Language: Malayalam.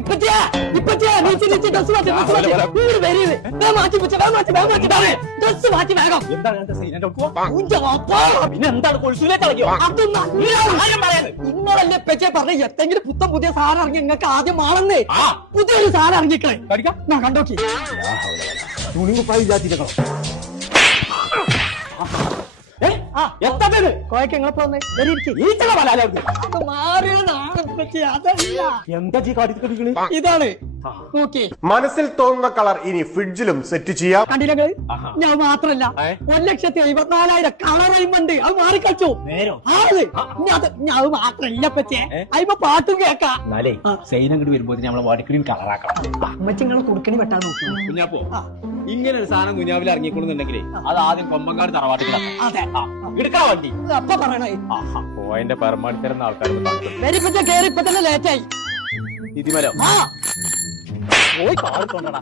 ഇപ്പച്ചേ ഇപ്പച്ചേ നീച്ച് നീച്ച് ഡ്രസ് മാറ്റി ഡ്രസ് മാറ്റി. ഇങ്ങോട്ട് ഡ്രസ് വേഗം. പിന്നെ. നിങ്ങളല്ലേ പറഞ്ഞ എത്തെങ്കിലും പുത്തൻ പുതിയ സാധനം ഇറങ്ങി നിങ്ങൾക്ക് ആദ്യം മാണെന്നേ. പുതിയൊരു സാധനം ഇറങ്ങിക്കളെ ഞാൻ കണ്ടോക്കി. എത്ര പേര്? കോയക്ക് നിങ്ങളപ്പോ വന്നേ വരിയിരിക്കും. ഇപ്പച്ചേ അതല്ല. എന്താ ജീ കാട്ടിക്കളികൾ ഇതാണ്. നോക്കി മനസ്സിൽ തോന്നുന്ന കളർ ഇനി ഫ്രിഡ്ജിലും സെറ്റ് ചെയ്യാം. കണ്ടില്ലേ ഞാൻ മാത്രല്ല? ഒരു ലക്ഷത്തി എഴുപത്തിനാലായിരം കളർ അത് മാറിക്കളിച്ചു. നേരോ? ആൾ. ഞാൻ മാത്രല്ല പറ്റേ. അയ്മ പാട്ടും കേക്കാം. എന്നാലേ. സൈനം കൂടി വരുമ്പോ നമ്മളെ വാടിക്കളീൻ കളറാക്കണം അമ്മച്ചി നിങ്ങളെ കുടുക്കണി വെട്ടാൻ നോക്കി. കുഞ്ഞാപ്പോ. ഇങ്ങനെ ഒരു സാധനം കുഞ്ഞാവിൽ ഇറങ്ങിക്കൊള്ളുന്നുണ്ടെങ്കിലേ അത് ആദ്യം കൊമ്പങ്കാട് തറവാട്ടിലാണ് അതെ. എടുക്കാൻ വണ്ടി. അപ്പൊ പറയണേ പോയിന്റെ പരമാവധി തരുന്ന ആൾക്കാർ വരിപ്പറ്റ കേറി ഇപ്പൊ തന്നെ ലേറ്റായി ഇതിമലോ. പോയി കാറിക്കൊണ്ടടാ